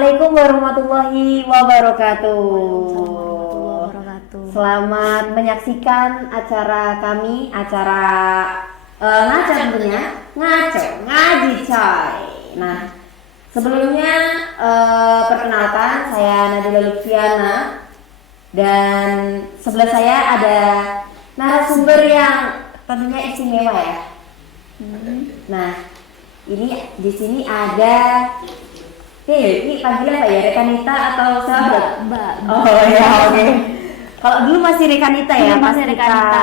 Assalamualaikum warahmatullahi wabarakatuh. Selamat menyaksikan acara kami, acara ngaco tentunya, ngaji coy. Nah, sebelumnya perkenalkan saya Nadila Lutfiana dan sebelah saya ada narasumber yang tentunya istimewa ya. Nah, ini di sini ada ini panggilan apa ya? Rekanita atau sahabat? Mbak. Oh ya, oke. Kalau dulu masih Rekanita ya, masih Rekanita.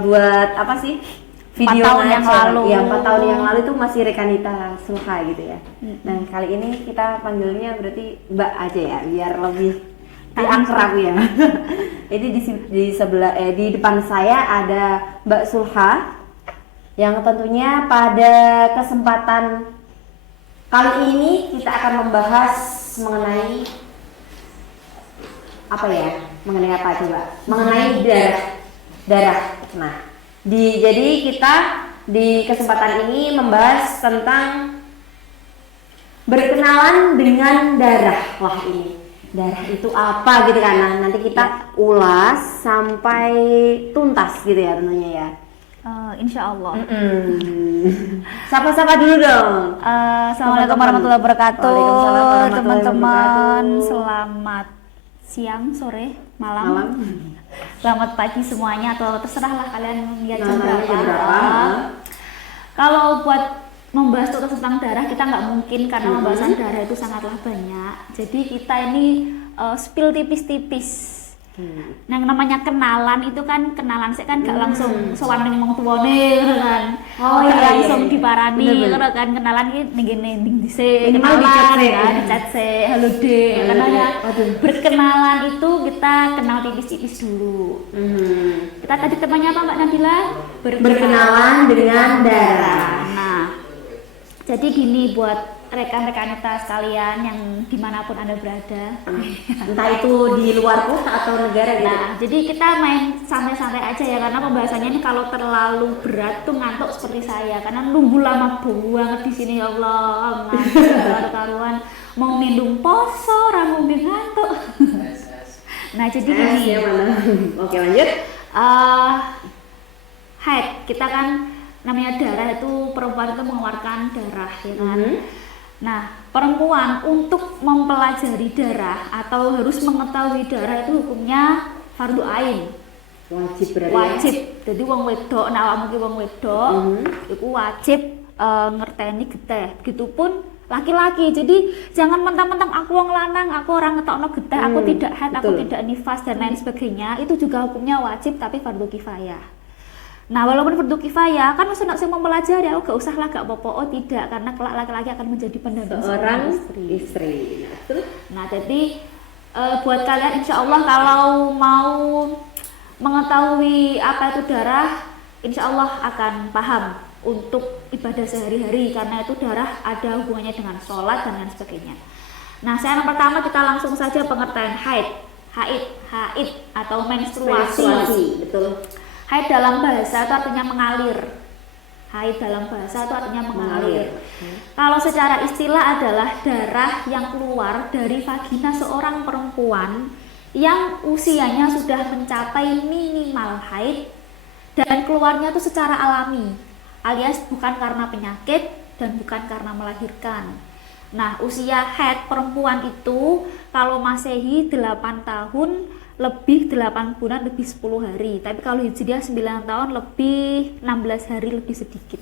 Buat apa sih? 4 tahun yang lalu. Ya, 4 tahun yang lalu itu masih Rekanita Sulha gitu ya. Nah, kali ini kita panggilnya berarti Mbak aja ya, biar lebih akrab ya. Jadi di sebelah di depan saya ada Mbak Sulha yang tentunya pada kesempatan kali ini kita akan membahas mengenai apa ya? Mengenai apa coba? Mengenai darah. Nah, jadi kita di kesempatan ini membahas tentang berkenalan dengan darah. Wah, ini darah itu apa gitu kan? Nah, nanti kita ulas sampai tuntas gitu ya tentunya ya. Insya Allah. Sapa-sapa dulu dong. Assalamualaikum warahmatullahi wabarakatuh. Waalaikumsalam warahmatullahi Teman-teman, wabarakatuh. selamat siang, sore, malam. Selamat pagi semuanya, atau terserahlah kalian lihat jam berapa. Kalau buat membahas tentang darah, kita nggak mungkin karena pembahasan darah itu sangatlah banyak. Jadi kita ini spill tipis-tipis. Yang namanya kenalan itu kan saya kan gak langsung sowan ning wong tuwane kan. Oh iya, langsung iya. diparani Bener. kan kenalan iki ning dhisik. Minimal Dicat sih. Halo Dek. Karena berkenalan itu kita kenal tipis-tipis dulu. Kita tadi temannya apa Mbak Nadila? Berkenalan dengan darah. Nah, jadi gini buat rekan-rekan kita sekalian yang dimanapun Anda berada, Entah itu di luar kota atau negara gitu. nah jadi kita main santai-santai aja ya, karena pembahasannya ini kalau terlalu berat tuh ngantuk seperti saya, karena nunggu lama banget di sini ya Allah, ngantuk karuan mau minum poso, ngombe ngantuk. Nah jadi gini, Oke, lanjut. haid, kita kan namanya darah itu, perempuan itu mengeluarkan darah ya kan. Nah, perempuan untuk mempelajari darah atau harus mengetahui darah itu hukumnya fardu ain. Wajib berarti. Wajib. Jadi wong wedok, nek awakmu ki wong wedok, iku wajib ngerteni geteh. Begitupun laki-laki. Jadi jangan mentang-mentang aku wong lanang, aku orang ngetokno geteh, aku tidak haid, aku tidak nifas dan lain sebagainya. Itu juga hukumnya wajib tapi fardu kifayah. Nah, walaupun fardu kifayah, kan maksudnya saya mempelajari, aku gak usah lah, gak apa-apa. Oh tidak, karena kelak laki-laki akan menjadi pendamping seorang istri. Nah, jadi buat kalian insya Allah kalau mau mengetahui apa itu darah, insya Allah akan paham untuk ibadah sehari-hari, karena itu darah ada hubungannya dengan sholat dan lain sebagainya. Nah, yang pertama kita langsung saja pengertian haid atau menstruasi. Betul. Haid dalam bahasa itu artinya mengalir. Haid dalam bahasa itu artinya mengalir. Kalau secara istilah adalah darah yang keluar dari vagina seorang perempuan yang usianya sudah mencapai minimal haid dan keluarnya itu secara alami, alias bukan karena penyakit dan bukan karena melahirkan. Nah, usia haid perempuan itu kalau Masehi 8 tahun lebih 8 bulan lebih 10 hari, tapi kalau Hijriah 9 tahun lebih 16 hari lebih sedikit.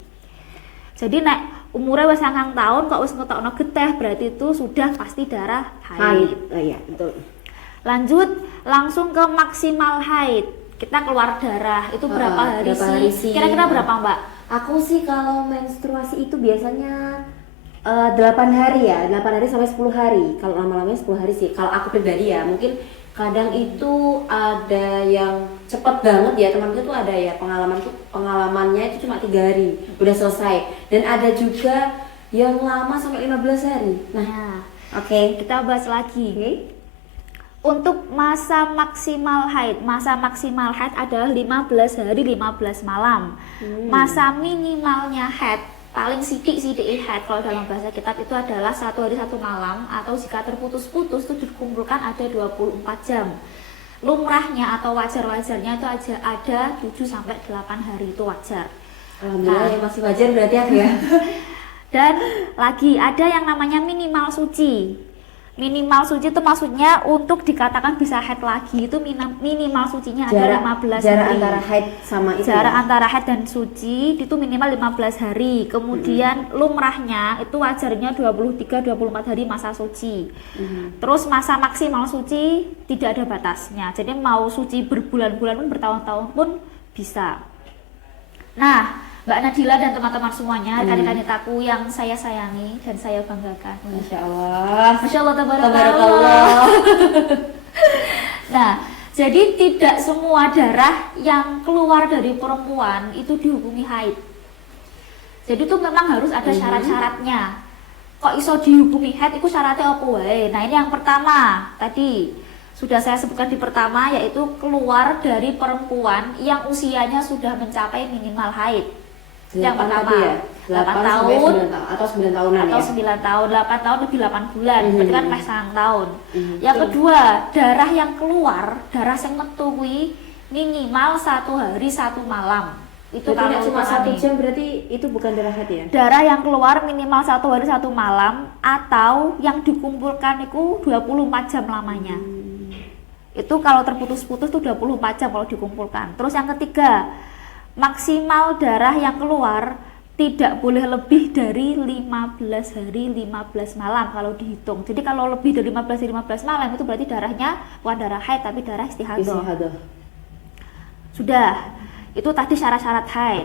Jadi nek umurnya wis 9 tahun kok wis ngetokno geteh, berarti itu sudah pasti darah haid. Oh iya, betul. Lanjut langsung ke maksimal haid. Kita keluar darah itu berapa hari sih? Kira-kira berapa Mbak? Aku sih kalau menstruasi itu biasanya 8 hari ya, 8 hari sampai 10 hari. Kalau lama-lamanya 10 hari sih. Kalau aku pribadi ya, mungkin kadang itu ada yang cepet banget ya, temanku tuh ada ya pengalamannya itu cuma 3 hari udah selesai, dan ada juga yang lama sampai 15 hari. Nah, oke. Kita bahas lagi. Untuk masa maksimal haid adalah 15 hari 15 malam. Masa minimalnya haid paling sidik haid kalau dalam bahasa kitab itu adalah 1 hari 1 malam, atau jika terputus-putus itu dikumpulkan ada 24 jam. Lumrahnya atau wajar-wajarnya itu ada 7 sampai 8 hari, itu wajar. Alhamdulillah ya masih wajar berarti aku ya. Dan lagi ada yang namanya minimal suci. Minimal suci itu maksudnya untuk dikatakan bisa haid lagi itu minimal sucinya ada 15 jarak hari. Antara haid sama itu. Jarak antara haid dan suci itu minimal 15 hari. Kemudian lumrahnya itu wajarnya 23-24 hari masa suci. Terus masa maksimal suci tidak ada batasnya. Jadi mau suci berbulan-bulan pun, bertahun-tahun pun bisa. Nah, Mbak Nadila dan teman-teman semuanya, rekan-rekan yang saya sayangi dan saya banggakan. Masya Allah. Masya Allah, tabarakallah. Nah, jadi tidak semua darah yang keluar dari perempuan itu dihukumi haid. Jadi itu memang harus ada syarat-syaratnya. Kok iso dihukumi haid, itu syaratnya apa wae? Nah, ini yang pertama tadi sudah saya sebutkan di pertama, yaitu keluar dari perempuan yang usianya sudah mencapai minimal haid. Yang pertama ya? 8 tahun atau 9 tahunan atau ya? 9 tahun, 8 tahun lebih 8 bulan, berarti kan meh 9 tahun. Yang kedua, darah yang keluar, darah yang metu kuwi minimal 1 hari 1 malam. Itu kalau cuma 1 nih. jam berarti itu bukan darah haid ya? Darah yang keluar minimal 1 hari 1 malam atau yang dikumpulkan itu 24 jam lamanya. Itu kalau terputus-putus tuh 24 jam kalau dikumpulkan. Terus yang ketiga, maksimal darah yang keluar tidak boleh lebih dari 15 hari 15 malam kalau dihitung. Jadi kalau lebih dari 15 hari 15 malam itu berarti darahnya bukan darah haid tapi darah istihadah. Sudah, itu tadi syarat-syarat haid.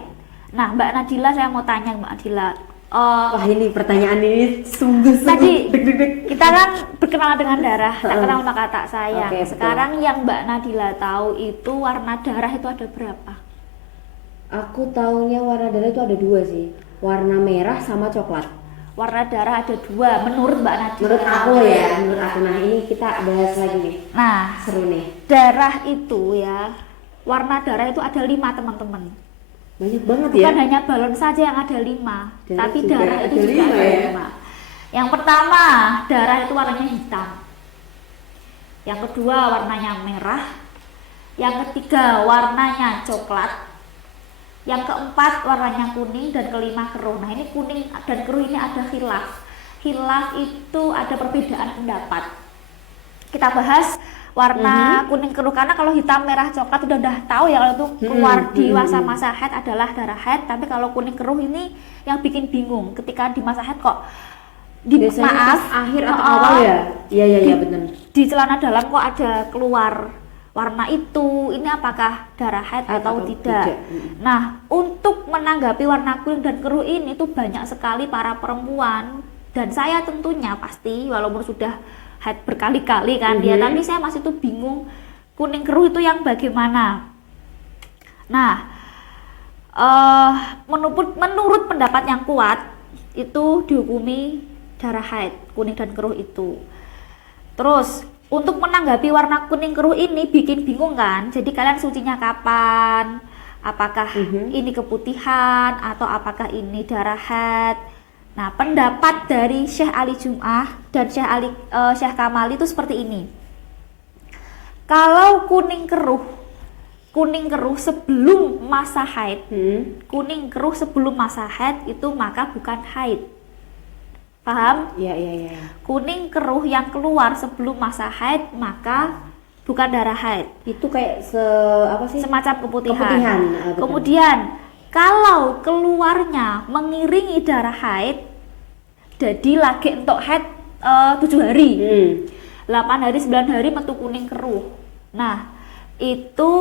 Nah, Mbak Nadila, saya mau tanya Mbak Nadila. Wah, ini pertanyaan ini sungguh Tadi deg-deg. kita kan berkenalan dengan darah, tak kenal maka tak sayang. Oke, sekarang yang Mbak Nadila tahu itu warna darah itu ada berapa? Aku taunya warna darah itu ada 2 sih, warna merah sama coklat. Warna darah ada 2 menurut Mbak Nadila. Menurut aku ya, menurut aku. Nah, ini kita bahas lagi nih. Nah, Seru nih. darah itu ya, warna darah itu ada 5 teman-teman. Banyak banget ya. Bukan hanya balon saja yang ada 5, tapi juga darah itu ada juga 5 ada ya? 5. Yang pertama, darah itu warnanya hitam. Yang kedua, warnanya merah. Yang ketiga, warnanya coklat. Yang keempat, warnanya kuning. Dan kelima, keruh. Nah, ini kuning dan keruh ini ada khilaf. Khilaf itu ada perbedaan pendapat. Kita bahas warna kuning keruh, karena kalau hitam, merah, coklat udah tahu ya kalau itu keluar di masa haid adalah darah haid. Tapi kalau kuning keruh ini yang bikin bingung ketika di masa haid kok Biasanya pas akhir atau awal ya? Iya benar. Di celana dalam kok ada keluar warna itu. Ini apakah darah haid atau tidak? Nah, untuk menanggapi warna kuning dan keruh ini tuh banyak sekali para perempuan, dan saya tentunya pasti walaupun sudah haid berkali-kali kan dia, tapi saya masih tuh bingung kuning keruh itu yang bagaimana. Nah, menurut pendapat yang kuat itu dihukumi darah haid kuning dan keruh itu. Terus untuk menanggapi warna kuning keruh ini bikin bingung kan, jadi kalian sucinya kapan, apakah ini keputihan atau apakah ini darah haid. Nah, pendapat dari Syekh Ali Jum'ah dan Syekh Kamali itu seperti ini. Kalau kuning keruh sebelum masa haid, kuning keruh sebelum masa haid itu maka bukan haid. Paham? Iya. Kuning keruh yang keluar sebelum masa haid maka bukan darah haid. Itu kayak semacam keputihan. Betul. Kemudian kalau keluarnya mengiringi darah haid, jadi lagi untuk haid 7 hari, 8 hari, 9 hari metu kuning keruh. Nah, itu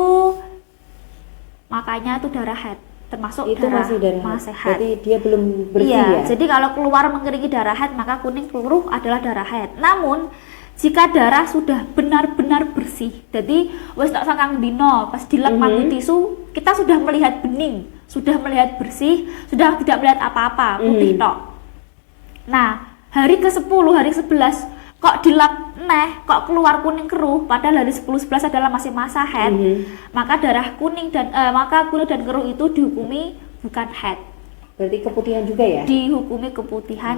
makanya itu darah haid, termasuk itu darah masih haid. Jadi dia belum bersih ya? Jadi kalau keluar mengiringi darah haid maka kuning keruh adalah darah haid. Namun jika darah sudah benar-benar bersih, jadi wis tak sangkang dino pas dilek manggo tisu, kita sudah melihat bening, sudah melihat bersih, sudah tidak melihat apa-apa, putih tok. Nah, hari ke-10, hari 11 kok dilap kok keluar kuning keruh, padahal hari 10-11 adalah masih masa haid, maka darah kuning dan maka kuning dan keruh itu dihukumi bukan haid. Berarti keputihan juga ya? Dihukumi keputihan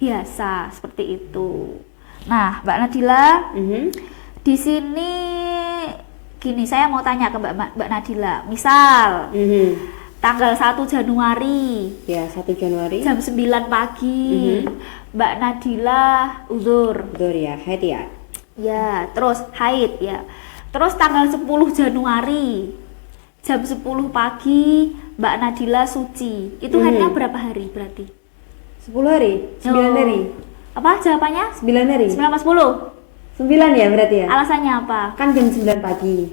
biasa seperti itu. Nah, Mbak Nadila, di sini gini, saya mau tanya ke Mbak Nadila. Misal tanggal 1 Januari. Ya, 1 Januari. Jam 9 pagi. Mbak Nadila uzur. Uzur ya, haid ya. Ya, terus haid ya. Terus tanggal 10 Januari jam 10 pagi Mbak Nadila suci. Itu haidnya berapa hari berarti? 10 hari? 9 hari? Apa jawabannya? 9 hari? 9 apa 10? 9 ya berarti ya? Alasannya apa? Kan jam 9 pagi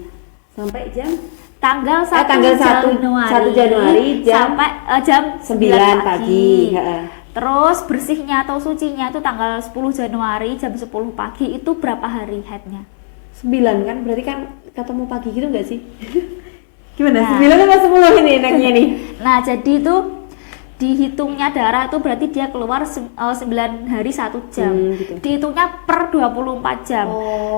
sampai jam Tanggal 1 tanggal 1 Januari sampai jam 9 pagi. Terus bersihnya atau sucinya itu tanggal 10 Januari jam 10 pagi. Itu berapa hari haidnya? 9 kan? Berarti kan ketemu pagi gitu nggak sih? Gimana? Nah, 9 apa 10 ini enaknya nih? Nah, jadi itu dihitungnya darah itu berarti dia keluar 9 hari 1 jam. Gitu. Dihitungnya per 24 jam.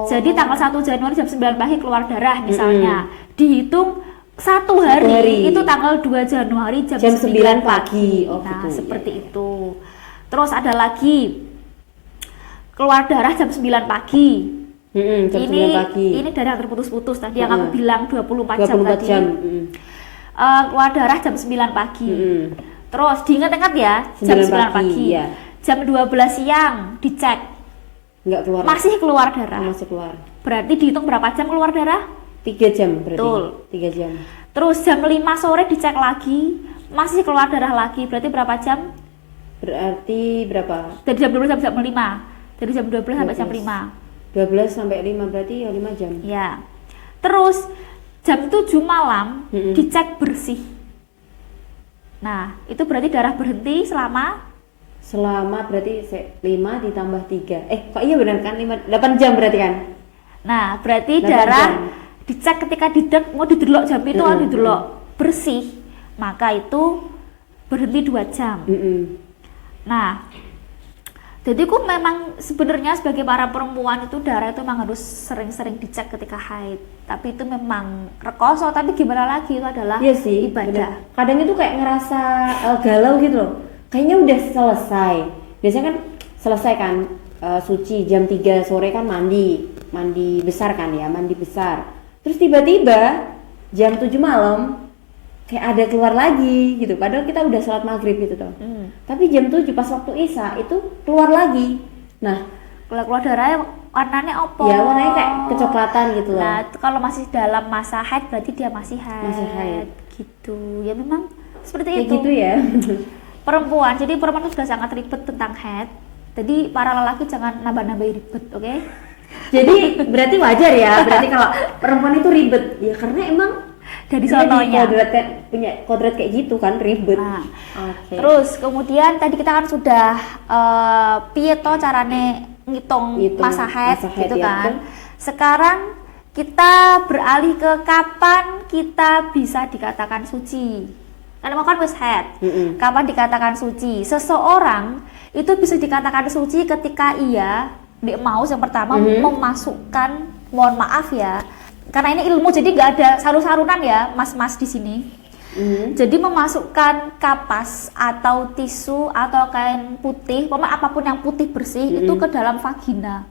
Jadi tanggal 1 Januari jam 9 pagi keluar darah misalnya. Dihitung 1 hari itu tanggal 2 Januari jam 9 pagi. Nah, gitu, seperti itu. Terus ada lagi keluar darah jam 9 pagi. Jam 9 pagi. Ini darah terputus-putus tadi yang aku bilang 24 jam 24 tadi. Jam. Keluar darah jam 9 pagi. Terus diingat-ingat ya, jam 9 pagi. Ya. Jam 12 siang dicek. Enggak keluar. Masih keluar darah. Masih keluar. Berarti dihitung berapa jam keluar darah? 3 jam berarti. Betul. 3 jam. Terus jam 5 sore dicek lagi, masih keluar darah lagi. Berarti berapa jam? Berarti berapa? Dari jam 12 sampai jam 5. Dari jam 12 sampai jam 5. 12 sampai 5 berarti ya 5 jam. Ya. Terus jam 7 malam dicek bersih. Nah, itu berarti darah berhenti selama berarti 5 ditambah 3. Kok iya benar kan? 8 jam berarti kan? Nah, berarti darah dicek ketika mau didelok jam itu didelok bersih, maka itu berhenti 2 jam. Nah, jadi aku memang sebenarnya sebagai para perempuan itu darah itu memang harus sering-sering dicek ketika haid. Tapi itu memang rekoso, tapi gimana lagi, itu adalah ibadah. Bener. Kadang itu kayak ngerasa galau gitu loh. Kayaknya udah selesai. Biasanya kan selesai kan suci jam 3 sore kan mandi besar kan ya, mandi besar. Terus tiba-tiba jam 7 malam kayak ada keluar lagi gitu. Padahal kita udah sholat maghrib gitu toh. Tapi jam 7 pas waktu Isya itu keluar lagi. Nah, keluar darahnya warnanya apa? Ya warnanya kayak kecoklatan gitu loh. Nah, kalau masih dalam masa haid berarti dia masih haid. Masih haid. Gitu. Ya memang seperti kayak itu. Gitu ya. Perempuan, jadi perempuan itu sudah sangat ribet tentang haid. Jadi para lelaki jangan nambah-nambahin ribet, oke? Jadi berarti wajar ya, berarti kalau perempuan itu ribet. Ya karena emang dari sononya punya kodrat kayak gitu kan, ribet. Nah, terus kemudian tadi kita kan sudah piye to carane ngitung masa haid gitu kan. Sekarang kita beralih ke kapan kita bisa dikatakan suci. Karena mau kan wis haid. Kapan dikatakan suci? Seseorang itu bisa dikatakan suci ketika ia mau yang pertama memasukkan, mohon maaf ya, karena ini ilmu jadi nggak ada saru-sarunan ya mas-mas di sini. Jadi memasukkan kapas atau tisu atau kain putih, pokoknya apapun yang putih bersih itu ke dalam vagina.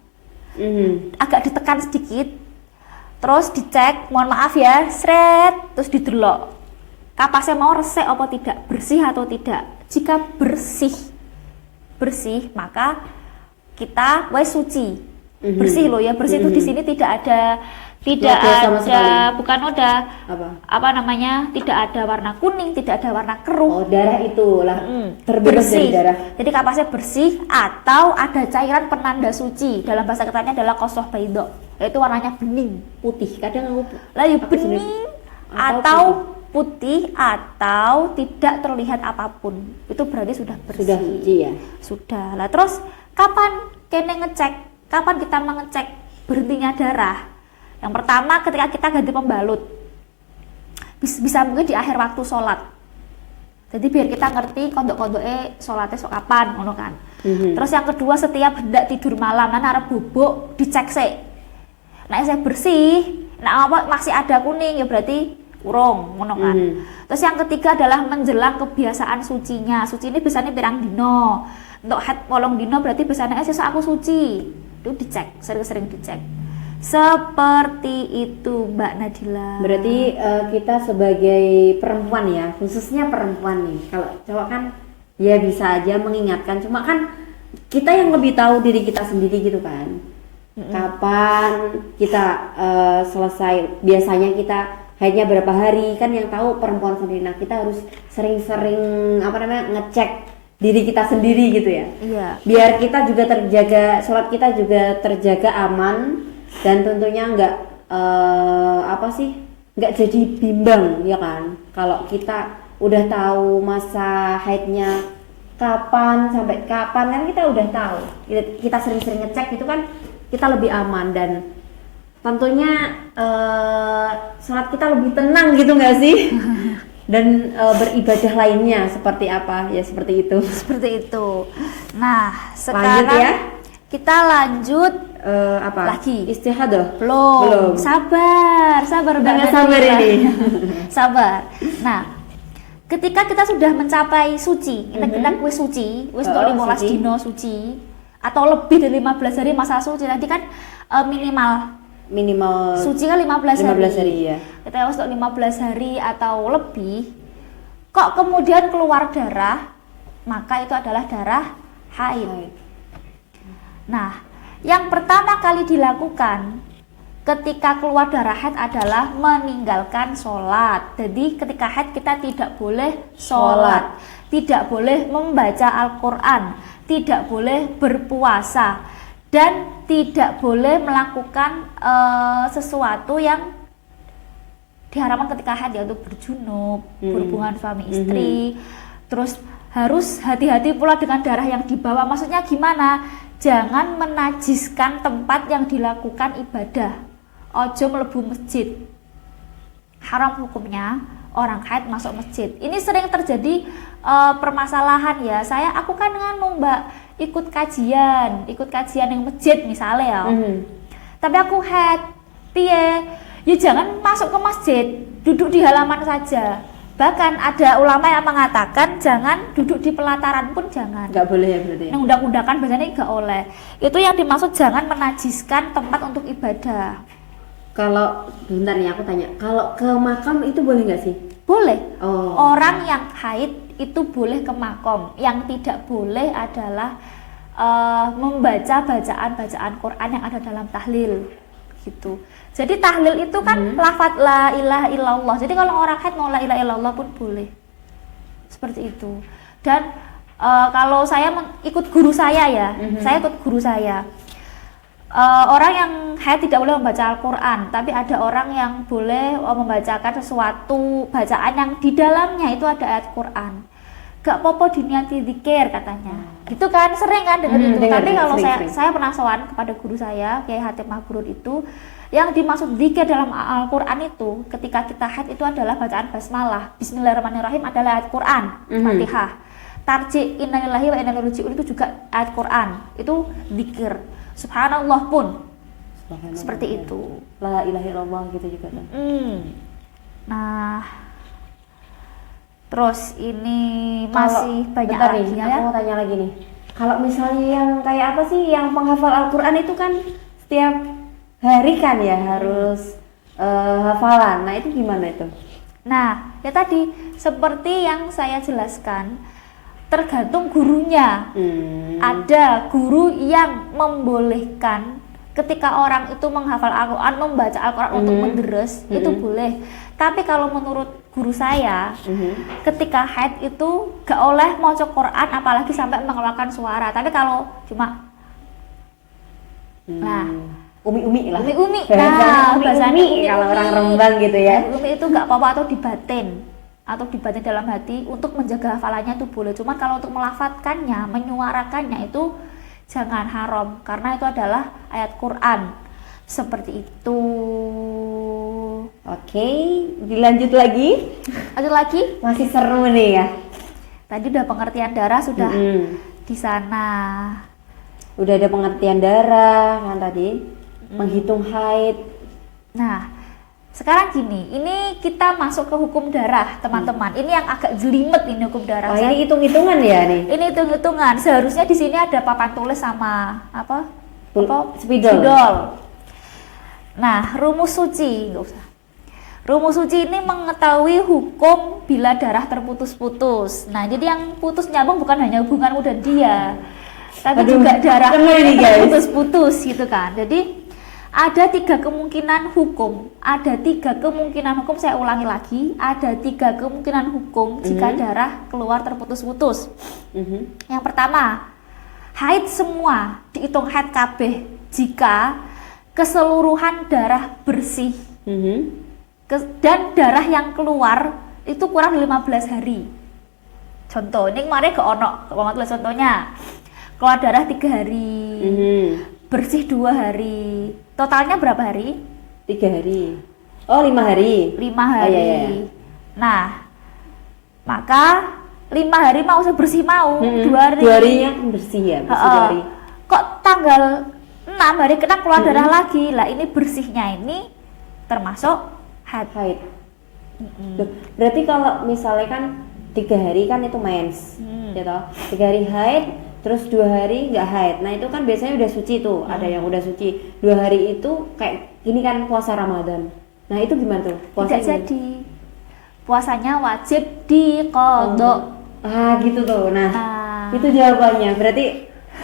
Agak ditekan sedikit, terus dicek, mohon maaf ya, sret, terus didelok. Kapasnya mau resek apa tidak, bersih atau tidak. Jika bersih maka kita wes suci. Bersih loh ya, bersih itu di sini tidak ada bukan udah apa namanya, tidak ada warna kuning, tidak ada warna keruh. Darah itu lah terbebas dari darah. Jadi kapasnya bersih atau ada cairan penanda suci. Dalam bahasa ketatnya adalah kosoh baidok, yaitu warnanya bening, putih. Kadang aku bening atau putih atau tidak terlihat apapun, itu berarti sudah bersih. Sudah suci ya. Sudah lah. Terus kapan kapan kita mengecek berhentinya darah? Yang pertama ketika kita ganti pembalut, bisa mungkin di akhir waktu sholat. Jadi biar kita ngerti kondok-kondoknya sholatnya sok kapan, ngono kan. Terus yang kedua setiap hendak tidur malam, kan arep bubuk dicek sih. Nah saya bersih, nah apa masih ada kuning ya berarti urung ngono kan. Terus yang ketiga adalah menjelang kebiasaan sucinya. Suci ini biasanya pirang dino. Untuk haid 8 dino berarti biasanya sesuk aku suci. Itu dicek, sering-sering dicek. Seperti itu Mbak Nadila. Berarti kita sebagai perempuan ya, khususnya perempuan nih. Kalau cowok kan ya bisa aja mengingatkan, cuma kan kita yang lebih tahu diri kita sendiri gitu kan. Kapan kita selesai, biasanya kita haidnya berapa hari, kan yang tahu perempuan sendiri. Nah, kita harus sering-sering ngecek diri kita sendiri gitu ya. Iya. Biar kita juga terjaga, sholat kita juga terjaga aman. Dan tentunya nggak nggak jadi bimbang ya kan, kalau kita udah tahu masa haidnya kapan sampai kapan, kan kita udah tahu, kita sering-sering ngecek itu kan kita lebih aman, dan tentunya sholat kita lebih tenang gitu nggak sih? Dan beribadah lainnya seperti apa ya, seperti itu. Seperti itu. Nah, sekarang lanjut ya, kita lanjut apa lagi istihadah. Belum. Sabar Udah Mbak nggak sabar Nadila. ini. Sabar. Nah, ketika kita sudah mencapai suci, kita wis suci, wis untuk 15 suci. dino suci atau lebih dari 15 hari masa suci, nanti kan minimal suci kan 15 hari. Ya. Kita wis untuk 15 hari atau lebih, kok kemudian keluar darah, maka itu adalah darah haid. Nah, yang pertama kali dilakukan ketika keluar darah haid adalah meninggalkan sholat. Jadi ketika haid kita tidak boleh sholat, tidak boleh membaca Al-Quran, tidak boleh berpuasa, dan tidak boleh melakukan sesuatu yang diharamkan ketika haid, yaitu berjunub, berhubungan suami istri. Terus harus hati-hati pula dengan darah yang dibawa. Maksudnya gimana? Jangan menajiskan tempat yang dilakukan ibadah. Ojo mlebu masjid. Haram hukumnya orang haid masuk masjid. Ini sering terjadi permasalahan ya. Aku kan Mbak ikut kajian yang masjid misalnya ya. Tapi aku haid. Piye? Ya jangan masuk ke masjid, duduk di halaman saja. Bahkan ada ulama yang mengatakan jangan duduk di pelataran pun jangan. Nggak boleh ya berarti. Nah, undang-undang kan biasanya nggak oleh. Itu yang dimaksud jangan menajiskan tempat untuk ibadah. Kalau bentar nih aku tanya, kalau ke makam itu boleh nggak sih? Boleh. Oh. Orang yang haid itu boleh ke makam. Yang tidak boleh adalah membaca bacaan Quran yang ada dalam tahlil gitu. Jadi tahlil itu kan lafaz la ilaha illallah. Jadi kalau orang haid mau la ilaha illallah pun boleh. Seperti itu. Dan kalau saya ikut guru saya ya, saya ikut guru saya. Orang yang haid tidak boleh membaca Al-Quran, tapi ada orang yang boleh membacakan sesuatu bacaan yang di dalamnya itu ada ayat Quran. Gak popo diniati dzikir katanya. Gitu kan, sering kan dengar itu. Tapi kalau saya pernah sowan kepada guru saya, Kiai Hatip Mabrur itu, yang dimaksud dzikir dalam Al-Quran itu ketika kita haid itu adalah bacaan basmalah, bismillahirrahmanirrahim adalah ayat Quran, Fatihah. Tarji innalillahi wa inna ilaihi raji'un itu juga ayat Quran. Itu dzikir. Subhanallah pun seperti itu. La ilaha illallah gitu juga kan. Nah, terus ini masih banyak lagi ya. Aku mau tanya lagi nih. Kalau misalnya yang kayak apa sih, yang penghafal Al-Quran itu kan setiap hari kan ya harus hafalan. Nah itu gimana itu? Nah ya tadi seperti yang saya jelaskan, tergantung gurunya. Ada guru yang membolehkan ketika orang itu menghafal Al-Quran, membaca Al-Quran untuk menderes, itu boleh. Tapi kalau menurut guru saya, ketika haid itu gak oleh maca Quran apalagi sampai mengeluarkan suara. Tapi kalau cuma umi-umi lah. Umi-umi. Nah, bahasanya umi-umi. Kalau orang Rembang gitu ya. Umi itu gak apa-apa, atau dibatin dalam hati untuk menjaga hafalannya itu boleh. Cuma kalau untuk melafadzkannya, menyuarakannya itu jangan, haram, karena itu adalah ayat Quran. Seperti itu. Oke, dilanjut lagi. Lanjut lagi. Masih seru nih ya. Tadi udah pengertian darah sudah di sana. Udah ada pengertian darah kan tadi. Menghitung haid. Nah, Sekarang gini, ini kita masuk ke hukum darah, teman-teman. Ini yang agak jelimet ini hukum darah. Oh, ini hitung-hitungan ya nih. Ini hitung-hitungan. Seharusnya di sini ada papan tulis sama apa? Spidol. Nah, rumus suci, nggak usah. Rumus suci ini mengetahui hukum bila darah terputus-putus. Nah, jadi yang putus nyambung bukan hanya hubunganmu dan dia, tapi juga darah terputus-putus gitu kan. Jadi ada 3 kemungkinan hukum. Ada 3 kemungkinan hukum, saya ulangi lagi. Ada 3 kemungkinan hukum jika darah keluar terputus-putus. Yang pertama, haid semua, dihitung haid kabeh jika keseluruhan darah bersih. Dan darah yang keluar itu kurang dari 15 hari. Contoh, ini kemarin ke ono, contohnya keluar darah 3 hari, bersih 2 hari. Totalnya berapa hari? 3 hari. Oh, 5 hari. 5 hari. Iya. Nah, maka 5 hari mau bersih mau, 2 hari. 2 harinya bersih ya, bersih 2 hari. Kok tanggal 6 hari kena keluar darah lagi? Lah ini bersihnya ini termasuk haid. Loh, berarti kalau misalnya kan 3 hari kan itu mens, ya toh? 3 hari haid, terus 2 hari nggak haid. Nah itu kan biasanya udah suci tuh, ada yang udah suci. 2 hari itu kayak gini kan puasa Ramadan. Nah itu gimana tuh? Tidak jadi. Puasanya wajib diqodho. Gitu tuh. Nah itu jawabannya. Berarti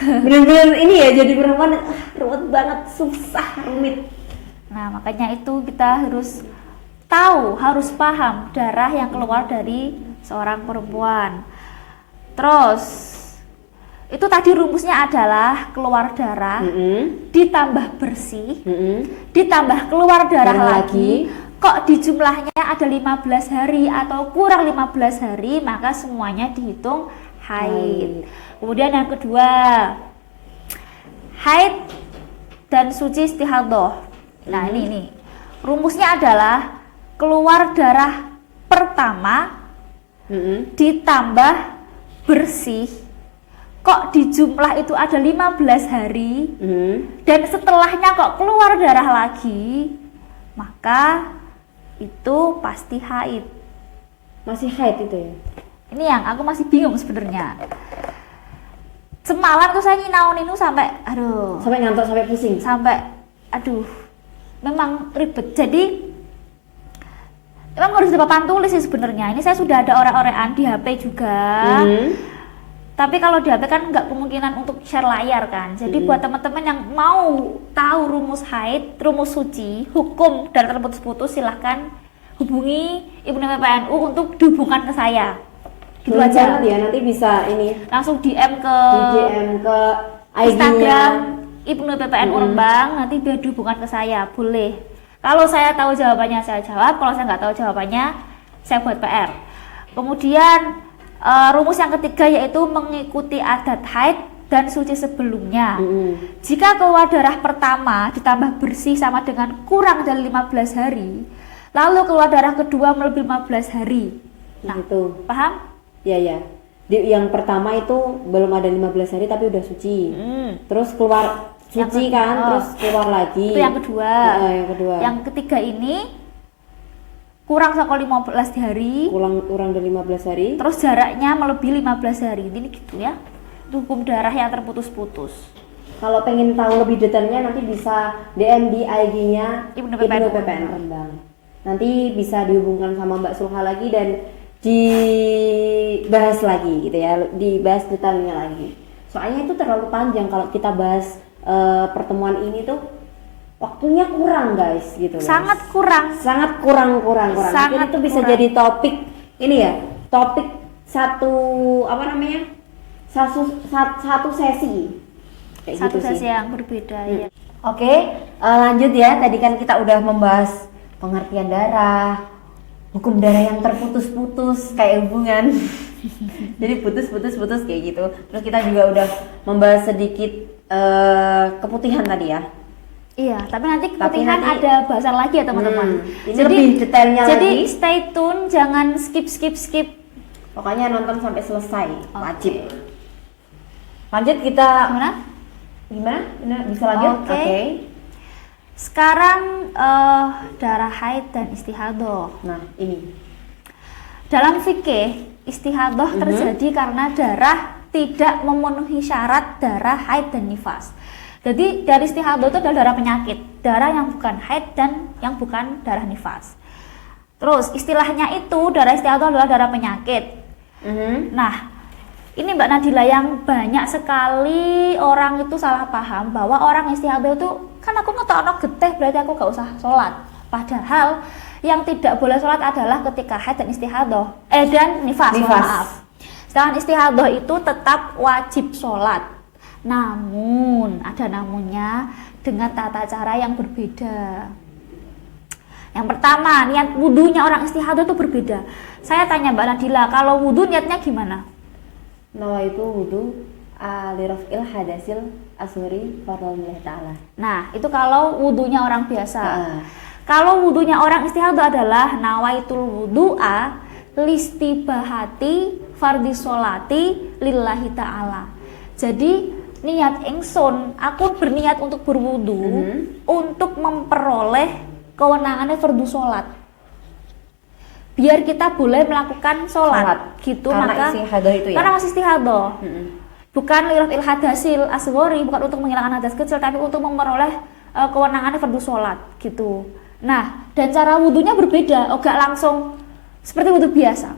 benar-benar ini ya, jadi perempuan ruwet banget, susah, rumit. Nah makanya itu kita harus tahu, harus paham darah yang keluar dari seorang perempuan. Terus itu tadi rumusnya adalah keluar darah ditambah bersih ditambah keluar darah lagi. Kok di jumlahnya ada 15 hari atau kurang 15 hari, maka semuanya dihitung haid. Kemudian yang kedua, haid dan suci istihadhah. Nah ini rumusnya adalah keluar darah pertama ditambah bersih. Kok di jumlah itu ada 15 hari dan setelahnya kok keluar darah lagi, maka itu pasti haid. Masih haid itu ya? Ini yang aku masih bingung sebenarnya. Semalam tuh saya nyinaun itu sampai sampai ngantuk, sampai pusing, sampai memang ribet. Jadi memang harus ada papan tulis sih sebenarnya. Ini saya sudah ada orang-orekan di HP juga. Tapi kalau di HP kan nggak kemungkinan untuk share layar kan. Jadi buat teman-teman yang mau tahu rumus haid, rumus suci, hukum dan terputus-putus, silahkan hubungi Ibu PPNU untuk dihubungkan ke saya. Gitu aja. Ya, nanti bisa ini langsung DM ke Instagram Ibu PPNU Rembang, nanti biar dihubungkan ke saya, boleh. Kalau saya tahu jawabannya saya jawab, kalau saya nggak tahu jawabannya saya buat PR. Kemudian rumus yang ketiga yaitu mengikuti adat haid dan suci sebelumnya. Jika keluar darah pertama ditambah bersih sama dengan kurang dari 15 hari, lalu keluar darah kedua melebihi 15 hari. Nah, gitu. Paham? Ya. Yang pertama itu belum ada 15 hari tapi udah suci. Terus keluar suci terus keluar lagi. Itu yang kedua. Yang kedua. Yang ketiga ini kurang sekali 15 hari. Kurang dari 15 hari. Terus jaraknya melebihi 15 hari. Ini gitu ya. Itu hukum darah yang terputus-putus. Kalau pengen tahu lebih detailnya nanti bisa DM di IG-nya Ibu PPN Rembang. Nanti bisa dihubungkan sama Mbak Sulha lagi dan dibahas lagi gitu ya, dibahas detailnya lagi. Soalnya itu terlalu panjang kalau kita bahas pertemuan ini tuh waktunya kurang guys gitu. Sangat kurang. Sangat kurang. Mungkin itu bisa jadi topik ini ya, topik satu sesi. Kayak Satu gitu sesi sih. yang berbeda ya. Oke, lanjut ya. Tadi kan kita udah membahas pengertian darah, hukum darah yang terputus-putus kayak hubungan. Jadi putus kayak gitu. Terus kita juga udah membahas sedikit keputihan tadi ya. Iya, tapi nanti keputihan ada bahasan lagi ya teman-teman. Ini lebih detailnya jadi lagi. Stay tune, jangan skip. Pokoknya nonton sampai selesai, wajib. Lanjut kita Gimana? Gimana? Bisa lanjut? Oke. Sekarang darah haid dan istihadah. Nah, ini. Dalam fikih, istihadah terjadi karena darah tidak memenuhi syarat darah haid dan nifas. Jadi dari istihadah itu adalah darah penyakit, darah yang bukan haid dan yang bukan darah nifas. Terus istilahnya itu darah istihadah adalah darah penyakit. Nah, ini Mbak Nadila yang banyak sekali orang itu salah paham bahwa orang istihadah itu kan aku ngetokno getih berarti aku gak usah sholat. Padahal yang tidak boleh sholat adalah ketika haid dan istihadah dan nifas. Maaf. Sedangkan istihadah itu tetap wajib sholat. Namun ada namunnya dengan tata cara yang berbeda. Yang pertama, niat wudunya orang istihadah itu berbeda. Saya tanya Mbak Nadila, kalau wudu niatnya gimana? Nawaitu wudu liraf'il hadasil asghari fardhillah ta'ala. Nah, itu kalau wudunya orang biasa. Kalau wudunya orang istihadah adalah nawaitul wudu'a listibahati fardhi sholati lillahi ta'ala. Jadi niat ingsun, aku berniat untuk berwudu untuk memperoleh kewenangannya fardhu sholat. Biar kita boleh melakukan sholat. Gitu. Karena maka istihadah itu ya? Karena masih istihadah. Bukan liraf'il hadasil asghari, bukan untuk menghilangkan hadas kecil, tapi untuk memperoleh kewenangannya fardhu sholat gitu. Nah, dan cara wudunya berbeda, gak langsung seperti wudu biasa.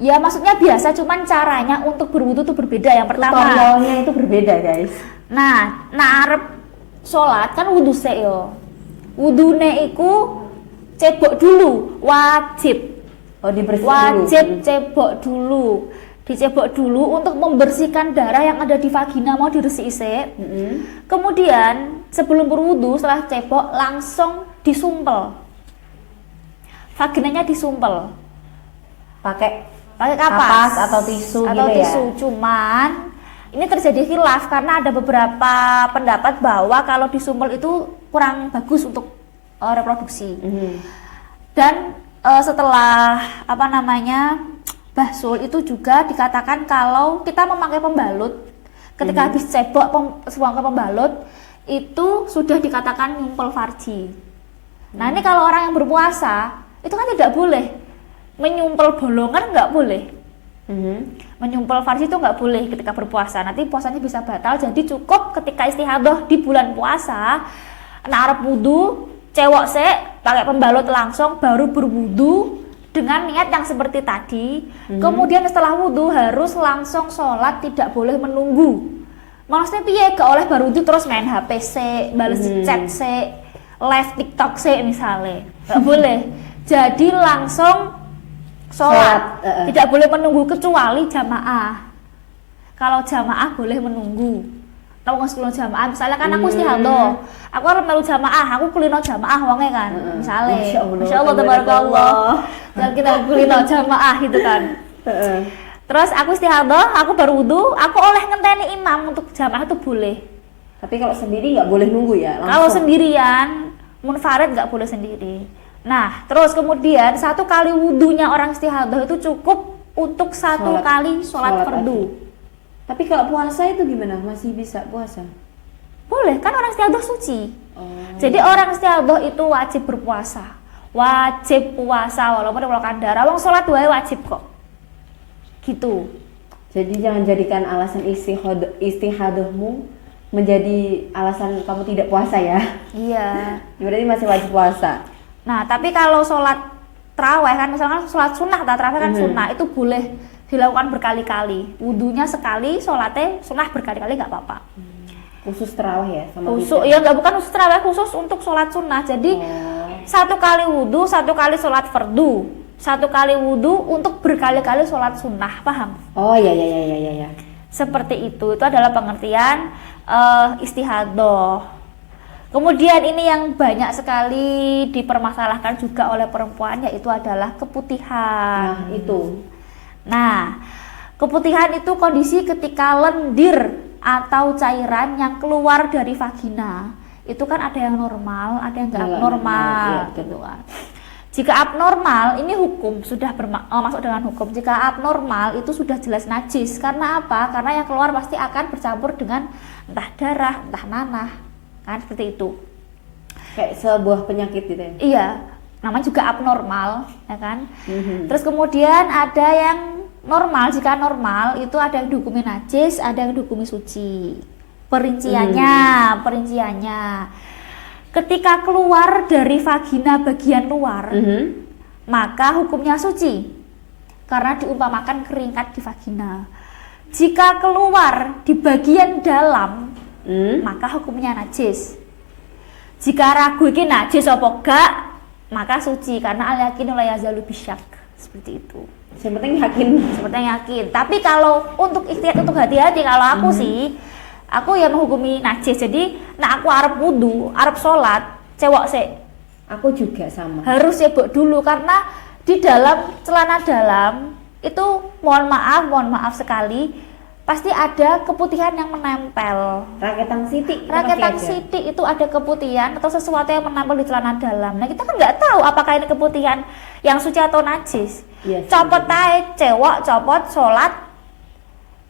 Ya maksudnya biasa, cuman caranya untuk berwudu itu berbeda. Yang pertama, tutorialnya itu berbeda guys. Nah arep sholat kan wudu sik yo. Wudune iku cebok dulu, wajib. Dibersihkan wajib dulu. Cebok dulu. Dicebok dulu untuk membersihkan darah yang ada di vagina, mau diresiki sik. Kemudian sebelum berwudu setelah cebok langsung disumpel. Vaginanya disumpel. Pakai kapas atau tisu atau gitu tisu. ya. Cuman ini terjadi khilaf karena ada beberapa pendapat bahwa kalau disumpel itu kurang bagus untuk reproduksi. Dan setelah bahsul itu juga dikatakan kalau kita memakai pembalut ketika habis cebok buang ke pembalut itu sudah dikatakan nyumpel farji. Nah ini kalau orang yang berpuasa itu kan tidak boleh menyumpel bolongan, nggak boleh. Menyumpel farji itu nggak boleh ketika berpuasa, nanti puasanya bisa batal. Jadi cukup ketika istihadah di bulan puasa, arep wudu, cewek sik pakai pembalut langsung baru berwudu dengan niat yang seperti tadi. Kemudian setelah wudu harus langsung sholat, tidak boleh menunggu. Maksudnya piye, gak oleh baru wudu terus main HP sik, bales chat sik, live TikTok sik misalnya, nggak boleh. Jadi langsung sholat. Tidak boleh menunggu kecuali jamaah. Kalau jamaah boleh menunggu. Tahu nggak sebelum jamaah? Misalnya kan aku istihadah, aku harus melu jamaah, aku kulino jamaah wonge kan. Misalnya, Masya Allah, tabarakallah. Dan kita kulino jamaah gitu kan. Terus aku istihadah, aku baru wudu, aku oleh ngenteni imam untuk jamaah itu boleh. Tapi kalau sendiri nggak boleh nunggu ya? Langsung. Kalau sendirian, munfarid nggak boleh sendiri. Nah, terus kemudian satu kali wudunya orang istihadah itu cukup untuk satu kali sholat fardu. Tapi kalau puasa itu gimana? Masih bisa puasa? Boleh, kan orang istihadah suci. Jadi orang istihadah itu wajib berpuasa. Wajib puasa walaupun mengeluarkan darah. Wong sholat wae wajib kok. Gitu. Jadi jangan jadikan alasan istihadahmu menjadi alasan kamu tidak puasa ya? Iya. Berarti masih wajib puasa. Nah, tapi kalau sholat tarawih kan, misalkan sholat sunnah atau tarawih kan sunnah, itu boleh dilakukan berkali-kali. Wudunya sekali, sholatnya sunnah berkali-kali nggak apa-apa. Khusus tarawih ya? Sama khusus, ya nggak, bukan khusus tarawih, khusus untuk sholat sunnah. Jadi satu kali wudu, satu kali sholat fardu, satu kali wudu untuk berkali-kali sholat sunnah, paham? Oh ya. Seperti itu adalah pengertian istihadah. Kemudian ini yang banyak sekali dipermasalahkan juga oleh perempuan, yaitu adalah keputihan. Nah, keputihan itu kondisi ketika lendir atau cairan yang keluar dari vagina. Itu kan ada yang normal, ada yang nggak abnormal, gitu kan. Jika abnormal, ini hukum sudah masuk dengan hukum. Jika abnormal itu sudah jelas najis. Karena apa? Karena yang keluar pasti akan bercampur dengan entah darah, entah nanah, kan seperti itu. Kayak sebuah penyakit gitu ya. Iya, namanya juga abnormal, ya kan? Terus kemudian ada yang normal. Jika normal itu ada yang dihukumi najis, ada yang dihukumi suci. Perinciannya. Ketika keluar dari vagina bagian luar, maka hukumnya suci karena diumpamakan keringat di vagina. Jika keluar di bagian dalam, maka hukumnya najis. Jika ragu ini najis apa enggak, maka suci karena al-yaqinu la yazalu bisyak. Seperti itu. Yang penting yakin. Sepertinya yakin. Tapi kalau untuk ikhtiar, untuk hati-hati, kalau aku sih, aku ya menghukumi najis. Jadi, aku arep wudu, arep sholat, cewek sih. Aku juga sama. Harus cebok dulu karena di dalam celana dalam itu mohon maaf sekali, pasti ada keputihan yang menempel. Raketan sitik. Raketan sitik itu ada keputihan atau sesuatu yang menempel di celana dalam. Nah, kita kan nggak tahu apakah ini keputihan yang suci atau najis. Yes, Copot aja, cewek copot sholat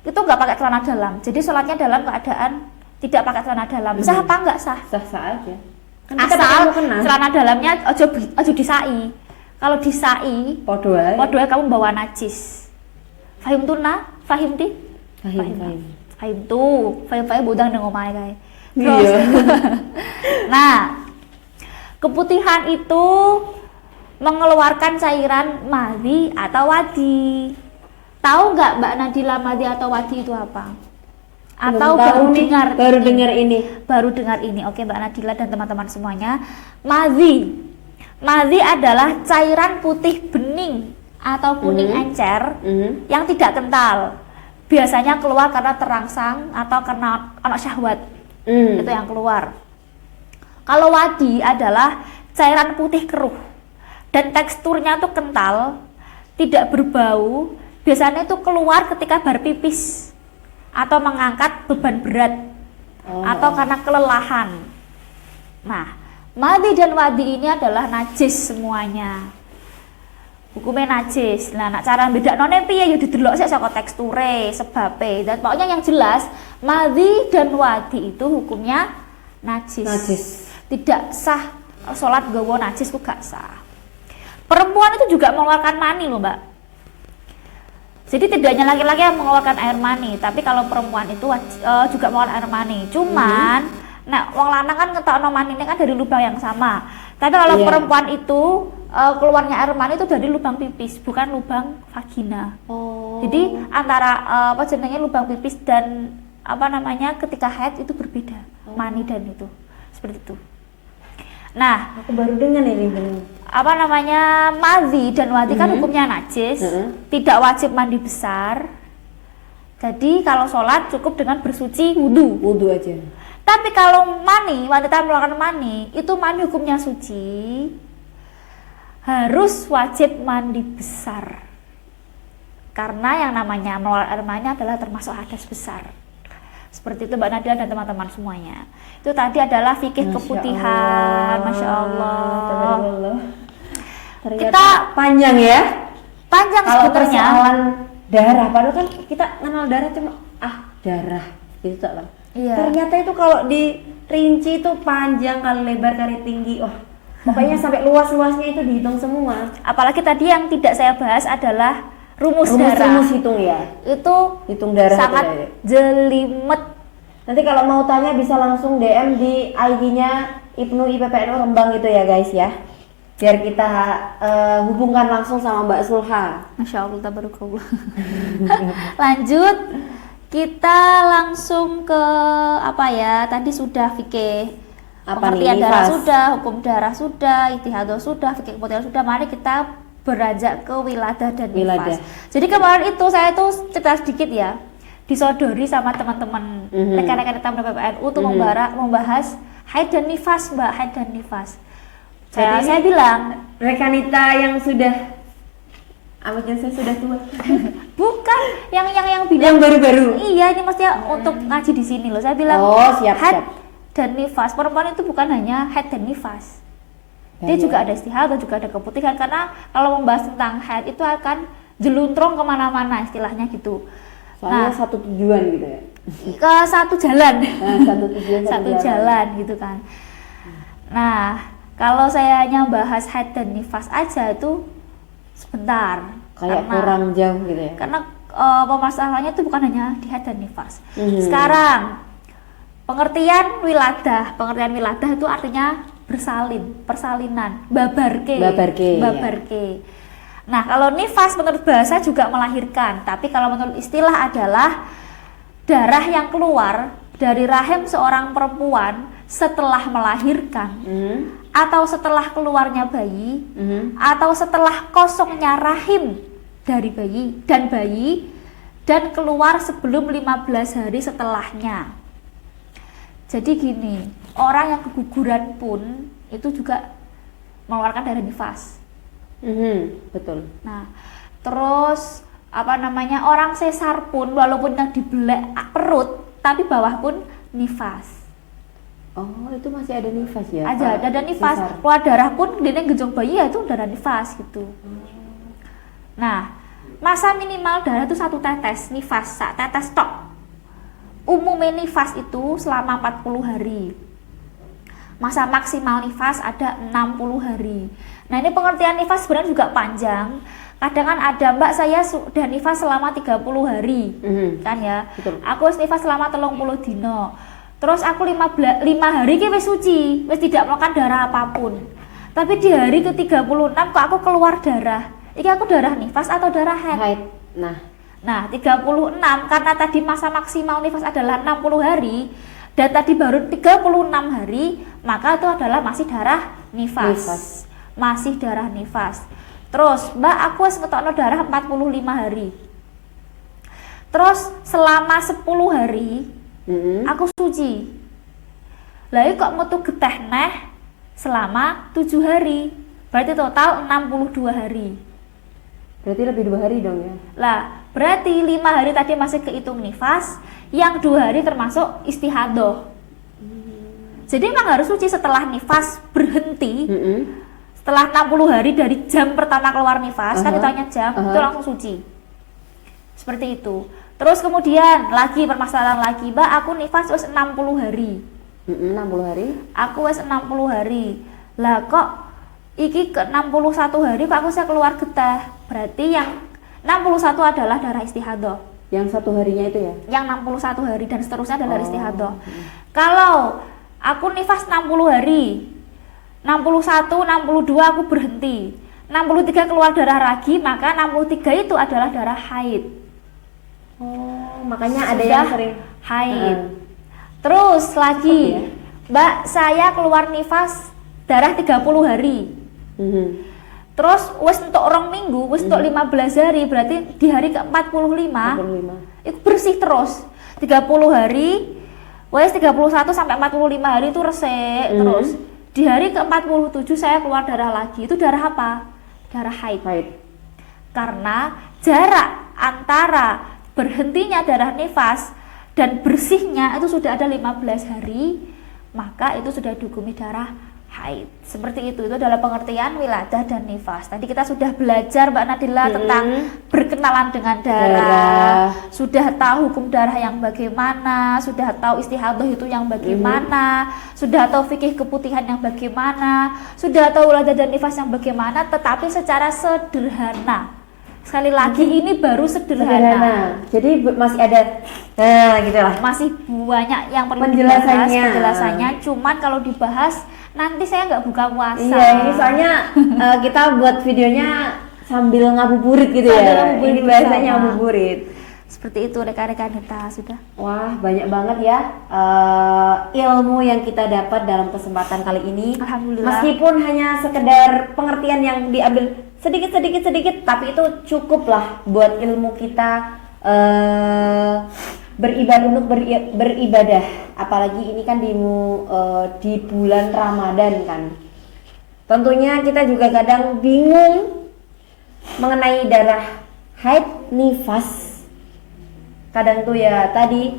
itu nggak pakai celana dalam. Jadi sholatnya dalam keadaan tidak pakai celana dalam. Sah apa nggak sah? Sah-sah aja. Kan kita Asal pakai mukena. celana dalamnya ojo disai. Kalau disai, Podo ae. kamu bawa najis. Fahim tuna, fahim ti? Fahim tuh, fahim budang nang omahe kae. Terus, Iya. nah, keputihan itu mengeluarkan cairan madhi atau wadi. Tahu nggak Mbak Nadila madhi atau wadi itu apa? Atau baru dengar? Baru dengar ini. Oke, Mbak Nadila dan teman-teman semuanya. Madhi adalah cairan putih bening atau kuning encer yang tidak kental. Biasanya keluar karena terangsang atau karena anak syahwat. Itu yang keluar. Kalau wadi adalah cairan putih keruh dan teksturnya tuh kental, tidak berbau. Biasanya itu keluar ketika berpipis atau mengangkat beban berat atau karena kelelahan. Nah, madhi dan wadi ini adalah najis semuanya. Hukumnya najis. Nah, cara bedaknone piye ya didelok sik saka teksture, sebabe. Dan pokoknya yang jelas madhi dan wadi itu hukumnya najis. Tidak sah sholat nggawa najis ku gak sah. Perempuan itu juga mengeluarkan mani loh, Mbak. Jadi tidak hanya laki-laki yang mengeluarkan air mani, tapi kalau perempuan itu juga mengeluarkan air mani. Cuman wong lanang kan ngetokno manine kan dari lubang yang sama. Tapi kalau perempuan itu keluarnya air mani itu dari lubang pipis, bukan lubang vagina. Jadi antara lubang pipis dan ketika haid itu berbeda, mani dan itu. Seperti itu. Nah, aku baru dengar ini. madhi dan wadi kan hukumnya najis, tidak wajib mandi besar. Jadi kalau sholat cukup dengan bersuci wudu aja. Tapi kalau mani, wanita mengeluarkan mani, itu mani hukumnya suci, harus wajib mandi besar. Karena yang namanya mengeluarkan air mani adalah termasuk hadas besar. Seperti itu Mbak Nadia dan teman-teman semuanya. Itu tadi adalah fikih keputihan. Masya Allah. Ternyata Kita panjang ya. Panjang kalau sebetulnya. Persoalan darah, padahal kan kita kenal darah cuma darah gitu tak. Iya. Ternyata itu kalau dirinci itu panjang kali lebar kali tinggi. Pokoknya sampai luas-luasnya itu dihitung semua. Apalagi tadi yang tidak saya bahas adalah rumus darah. Rumus hitung ya. Itu hitung darah sangat itu ya. jelimet. Nanti kalau mau tanya bisa langsung DM di IG-nya Ibnu IPPNU Rembang itu ya guys ya. Biar kita hubungkan langsung sama Mbak Sulha. Masya Allah, tabarakallah. Lanjut, kita langsung ke tadi sudah fikih pengertian darah sudah, hukum darah sudah, ijtihadah sudah, fikih keputihan sudah. Mari kita beranjak ke wiladah dan nifas. Jadi kemarin itu saya tuh cerita sedikit ya, disodori sama teman-teman rekan-rekan kita PPNU untuk membahas haid dan nifas, Mbak, haid dan nifas. Saya bilang rekanita yang sudah saya sudah tua. Bukan, yang bilang yang baru-baru. Iya, ini mestinya untuk ngaji di sini loh. Saya bilang siap. dan nifas, perempuan itu bukan hanya haid dan nifas. Dia juga ada istihadah, juga ada keputihan. Karena kalau membahas tentang haid itu akan jeluntrung kemana-mana istilahnya gitu. Soalnya satu tujuan gitu ya. Ke satu jalan. Satu tujuan, satu jalan gitu kan. Nah, kalau saya hanya bahas haid dan nifas aja itu sebentar. Kayak kurang jauh gitu ya. Karena permasalahannya itu bukan hanya di haid dan nifas. Sekarang pengertian wiladah itu artinya bersalin, persalinan, babarke. Nah, kalau nifas menurut bahasa juga melahirkan, tapi kalau menurut istilah adalah darah yang keluar dari rahim seorang perempuan setelah melahirkan, atau setelah keluarnya bayi, atau setelah kosongnya rahim dari bayi dan keluar sebelum 15 hari setelahnya. Jadi gini, orang yang keguguran pun itu juga mengeluarkan darah nifas. Betul. Nah, terus orang sesar pun walaupun yang dibelek perut tapi bawah pun nifas. Oh, itu masih ada nifas ya? Ada nifas. Keluar darah pun dene genjong bayi ya itu darah nifas gitu. Nah, masa minimal darah itu 1 tetes nifas, 1 tetes tok. Umumnya nifas itu selama 40 hari. Masa maksimal nifas ada 60 hari. Nah, ini pengertian nifas sebenarnya juga panjang. Kadang kan ada, Mbak, saya sudah nifas selama 30 hari. Kan ya. Betul. Aku nifas selama 30 dino. Terus aku 5 hari ki wis suci, wis tidak melakukan darah apapun. Tapi di hari ke-36 kok aku keluar darah. Iki aku darah nifas atau darah haid? Nah, 36 karena tadi masa maksimal nifas adalah 60 hari dan tadi baru 36 hari, maka itu adalah masih darah nifas. Masih darah nifas. Terus, Mbak, aku wis ngetokno darah 45 hari. Terus selama 10 hari aku suci. Lah kok metu geteh neh selama 7 hari. Berarti total 62 hari. Berarti lebih 2 hari dong ya? Lah, berarti 5 hari tadi masih kehitung nifas, yang 2 hari termasuk istihadah. Jadi memang harus suci setelah nifas berhenti. Setelah 60 hari dari jam pertama keluar nifas, kan ditanya jam, itu langsung suci. Seperti itu. Terus kemudian lagi permasalahan lagi, Mbak, aku nifas wis 60 hari. 60 hari? Aku wis 60 hari. Lah kok iki ke 61 hari kok aku bisa keluar getah. Berarti yang 61 adalah darah istihadah. Yang 1 harinya itu ya? Yang 61 hari dan seterusnya adalah istihadah. Kalau aku nifas 60 hari, 61, 62 aku berhenti, 63 keluar darah lagi, maka 63 itu adalah darah haid. Makanya ada yang sering haid. Terus lagi, Mbak, saya keluar nifas darah 30 hari. Terus wis untuk 2 minggu, wis untuk 15 hari, berarti di hari ke-45 itu bersih terus. 30 hari, wis 31 sampai 45 hari itu resik terus. Di hari ke-47 saya keluar darah lagi. Itu darah apa? Darah haid. Karena jarak antara berhentinya darah nifas dan bersihnya itu sudah ada 15 hari, maka itu sudah dihukumi darah haid. Seperti itu adalah pengertian wiladah dan nifas. Tadi kita sudah belajar, Mbak Nadila, tentang berkenalan dengan darah, sudah tahu hukum darah yang bagaimana, sudah tahu istihadah itu yang bagaimana, sudah tahu fikih keputihan yang bagaimana, sudah tahu wiladah dan nifas yang bagaimana, tetapi secara sederhana. Sekali lagi ini baru sederhana. Jadi masih ada gitulah. Masih banyak yang perlu dibahas penjelasannya. Cuman kalau dibahas nanti saya nggak buka puasa. Iya, ini soalnya kita buat videonya sambil ngabuburit gitu ya. Ini bahasanya ngabuburit. Seperti itu rekan-rekan kita sudah. Wah, banyak banget ya ilmu yang kita dapat dalam kesempatan kali ini. Alhamdulillah. Meskipun hanya sekedar pengertian yang diambil sedikit, tapi itu cukup lah buat ilmu kita beribadah. Apalagi ini kan di bulan Ramadan kan. Tentunya kita juga kadang bingung mengenai darah haid, nifas. Kadang tuh ya tadi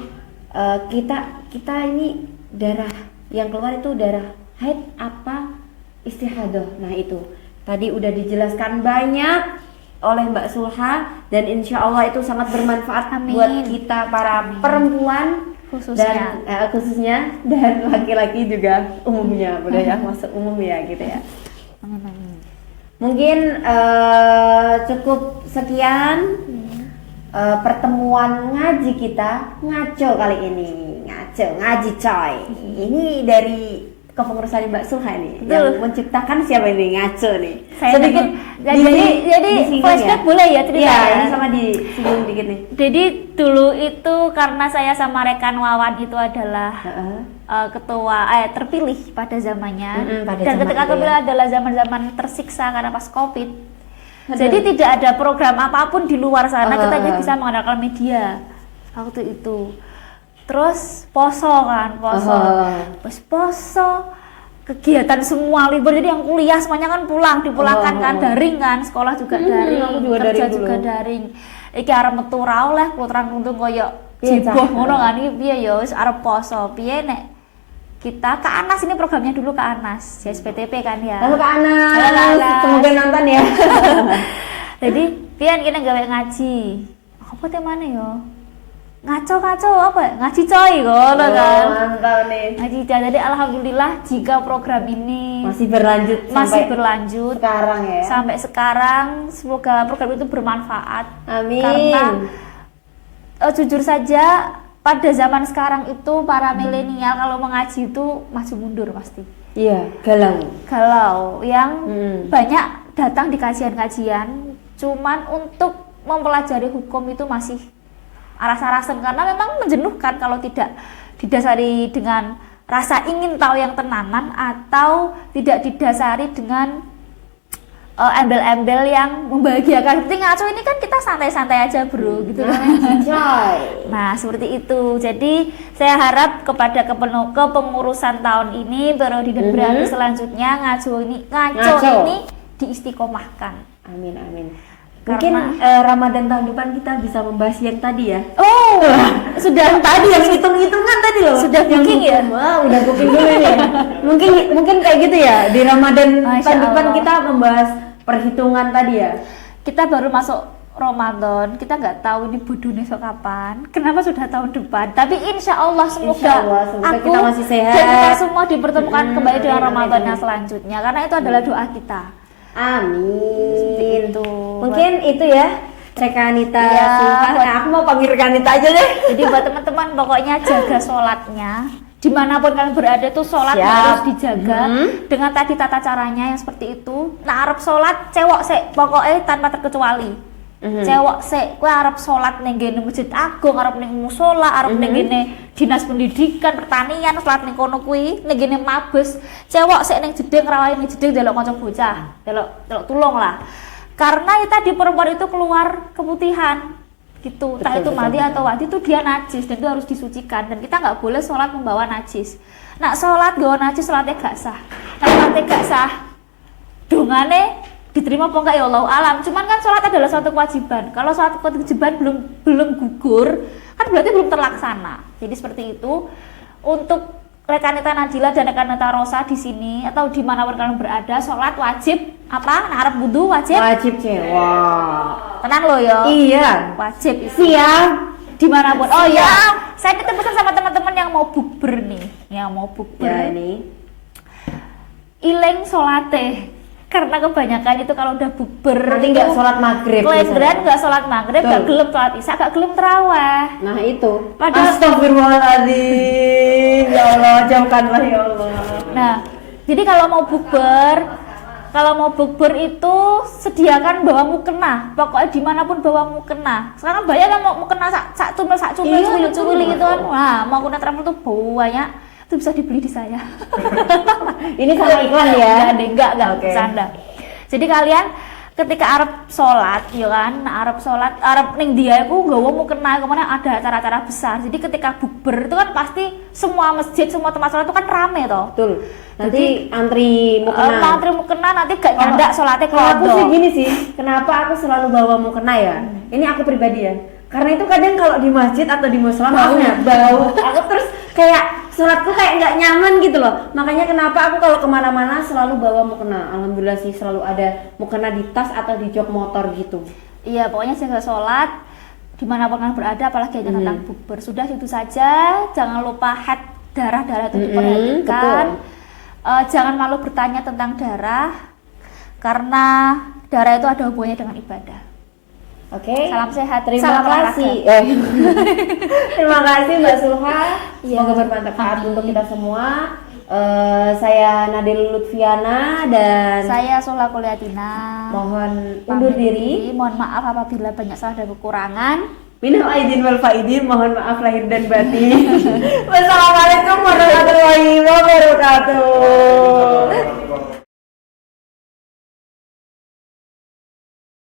kita ini darah yang keluar itu darah haid apa istihadah. Nah itu tadi udah dijelaskan banyak oleh Mbak Sulha dan insya Allah itu sangat bermanfaat buat kita para perempuan khususnya dan laki-laki juga umumnya, budaya masuk umum ya gitu ya. Mungkin cukup sekian pertemuan ngaji kita ngaco kali ini, ngaji coy. Ini dari kepengurusan Mbak Sulha nih. Yang menciptakan siapa ini ngaco nih? Sedikit jadi flashback ya? Boleh ya cerita ya? Ini sama disinggung dikit nih. Jadi dulu itu karena saya sama rekan Wawan itu adalah ketua terpilih pada zamannya, dan ketika terpilih adalah zaman-zaman tersiksa karena pas Covid. Jadi tidak ada program apapun di luar sana, kita hanya bisa mengandalkan media waktu itu. Terus poso, kegiatan semua libur, jadi yang kuliah semuanya kan dipulangkan kan, daring kan, sekolah juga daring, kerja juga daring. Iki arep metu ra oleh putrang-putrung koyo jeboh ngono kan, iki piye ya wis arep poso. Piye nek kita ke Anas, ini programnya dulu ke Anas, JSPTP kan ya. Halo Kak Anas, semoga nonton ya. Jadi pian kita gawe ngaji. Apa temanya ya? Ngaco apa? Ngaji coy ngono kan. Mantap nih. Ngaji coy. Jadi alhamdulillah jika program ini masih berlanjut sekarang ya. Sampai sekarang, semoga program itu bermanfaat. Amin. Karena jujur saja pada zaman sekarang itu para milenial kalau mengaji itu maju mundur pasti. Iya, galau yang banyak datang di kajian-kajian, cuman untuk mempelajari hukum itu masih aras-arasan, karena memang menjenuhkan kalau tidak didasari dengan rasa ingin tahu yang tenanan atau tidak didasari dengan embel-embel yang membahagiakan. Seperti ngaco ini kan kita santai-santai aja bro, gitu kan. Nah seperti itu. Jadi saya harap kepada kepengurusan tahun ini, periode dan berarti selanjutnya ngaco ini diistiqomahkan. Amin. Mungkin Ramadan tahun depan kita bisa membahas yang tadi ya. Oh, sudah tadi yang hitung-hitungan tadi loh. Sudah booking ya? Wah, udah booking dulu nih. Mungkin kayak gitu ya. Di Ramadan tahun depan kita membahas perhitungan tadi ya. Kita baru masuk Ramadan, kita nggak tahu ini bodohnya besok kapan. Kenapa sudah tahun depan? Tapi insya Allah semoga aku kita masih sehat dan kita semua dipertemukan kembali dengan Ramadan yang selanjutnya. Karena itu adalah doa kita. Amin. Mungkin itu ya Rekanita aku mau panggil Rekanita aja deh. Jadi buat teman-teman pokoknya jaga sholatnya, dimanapun kalian berada tuh sholat harus dijaga dengan tadi tata caranya yang seperti itu. Nah arep sholat cewek sih pokoknya tanpa terkecuali. Cewek sih, kue arep sholat ning gene masjid agung, arep ning musola, arep ning gene dinas pendidikan, pertanian, sholat ning kono kuwi, ning gene mabes. Cewek sih ning jeding rawain ning jeding delok kanca bocah, delok tulung lah. Karena kita di perempuan itu keluar keputihan gitu, entah itu mati atau wadi itu dia najis dan itu harus disucikan, dan kita nggak boleh sholat membawa najis. Nah sholat gawa najis sholatnya gak sah. Nah sholatnya gak sah, dongane diterima apa enggak ya Allah alam. Cuman kan sholat adalah suatu kewajiban. Kalau suatu kewajiban belum gugur, kan berarti belum terlaksana. Jadi seperti itu. Untuk Rekanita Nadila dan Rekanita Rosa di sini atau di mana kalian berada, sholat wajib apa? Nah, arep wudu wajib cewek. Tenang lo ya. Iya. Wajib. Siap. Dimanapun. Oh ya, saya titip pesan sama teman-teman yang mau bukber nih, Ya ini. Ileng sholate. Karena kebanyakan itu kalau udah bukber nanti nggak sholat maghrib, kelenderan nggak sholat maghrib, nggak gelem sholat isya, nggak gelem terawih. Nah itu astagfirullahaladzim, ya Allah jauhkanlah ya Allah. Nah jadi kalau mau bukber itu sediakan bawa mukena, pokoknya dimanapun bawa mukena. Sekarang banyak kan mau mukena sak cumil cuwil gitu kan. Wah mau kena travel tuh banyak. Itu bisa dibeli di saya. Ini sama iklan ya? Enggak, bercanda. Jadi kalian ketika Arab sholat, ya kan, Arab ning dia aku nggawa mukena, kemana ada acara-acara besar. Jadi ketika bukber itu kan pasti semua masjid, semua tempat sholat itu kan rame toh. Betul. Nanti antri mukena nanti gak nyandak sholatnya kalau aku sih gini sih, kenapa aku selalu bawa mukena ya? Ini aku pribadi ya. Karena itu kadang kalau di masjid atau di musola bau. Aku terus kayak sholatku kayak nggak nyaman gitu loh. Makanya kenapa aku kalau kemana-mana selalu bawa mukena. Alhamdulillah sih selalu ada mukena di tas atau di jok motor gitu. Iya pokoknya jaga sholat. dimanapun kalian berada, apalagi hanya tentang bukber. Sudah itu saja, jangan lupa head darah-darah itu diperhatikan. Jangan malu bertanya tentang darah, karena darah itu ada hubungannya dengan ibadah. Oke. Salam sehat, Terima salam kasih. Terima kasih Mbak Sulha. Semoga bermanfaat untuk kita semua. Saya Nadel Lutfiana dan saya Sulha Kuliatina. Mohon undur diri. Mohon maaf apabila banyak salah dan kekurangan. Minal aidin wal faidin, mohon maaf lahir dan batin. Wassalamualaikum warahmatullahi wabarakatuh.